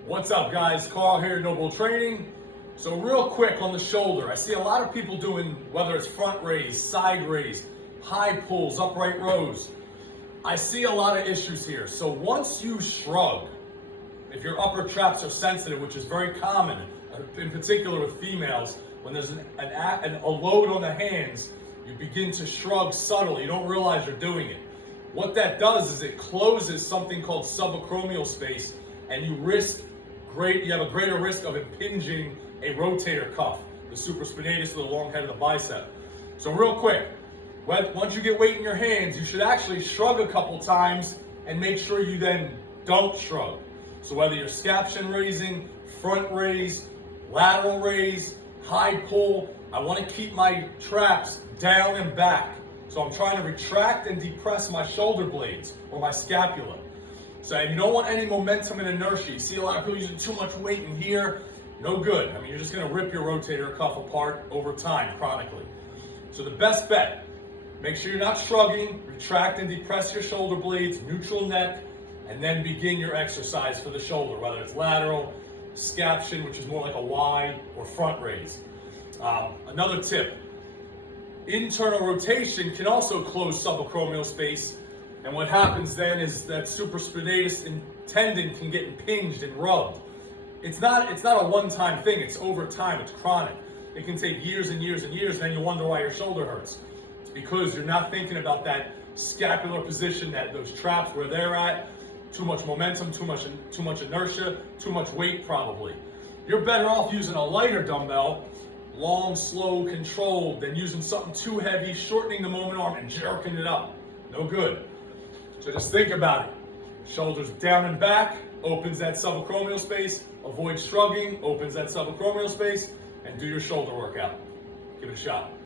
What's up, guys? Carl here, Noble Training. So real quick on the shoulder, I see a lot of people doing, whether it's front raise, side raise, high pulls, upright rows. I see a lot of issues here. So once you shrug, if your upper traps are sensitive, which is very common, in particular with females, when there's a load on the hands, you begin to shrug subtly. You don't realize you're doing it. What that does is it closes something called subacromial space, and you have a greater risk of impinging a rotator cuff, the supraspinatus, or the long head of the bicep. So real quick, once you get weight in your hands, you should actually shrug a couple times and make sure you then don't shrug. So whether you're scaption raising, front raise, lateral raise, high pull, I want to keep my traps down and back. So I'm trying to retract and depress my shoulder blades or my scapula. So you don't want any momentum and inertia. You see a lot of people using too much weight in here. No good. I mean, you're just going to rip your rotator cuff apart over time, chronically. So the best bet, make sure you're not shrugging, retract and depress your shoulder blades, neutral neck, and then begin your exercise for the shoulder, whether it's lateral, scaption, which is more like a Y, or front raise. Another tip, internal rotation can also close subacromial space, and what happens then is that supraspinatus and tendon can get impinged and rubbed. It's not a one-time thing, it's over time, it's chronic. It can take years and years and years, and then you wonder why your shoulder hurts. It's because you're not thinking about that scapular position, those traps where they're at, too much momentum, too much inertia, too much weight probably. You're better off using a lighter dumbbell, long, slow, controlled, than using something too heavy, shortening the moment arm and jerking it up. No good. So just think about it. Shoulders down and back, opens that subacromial space. Avoid shrugging, opens that subacromial space, and do your shoulder workout. Give it a shot.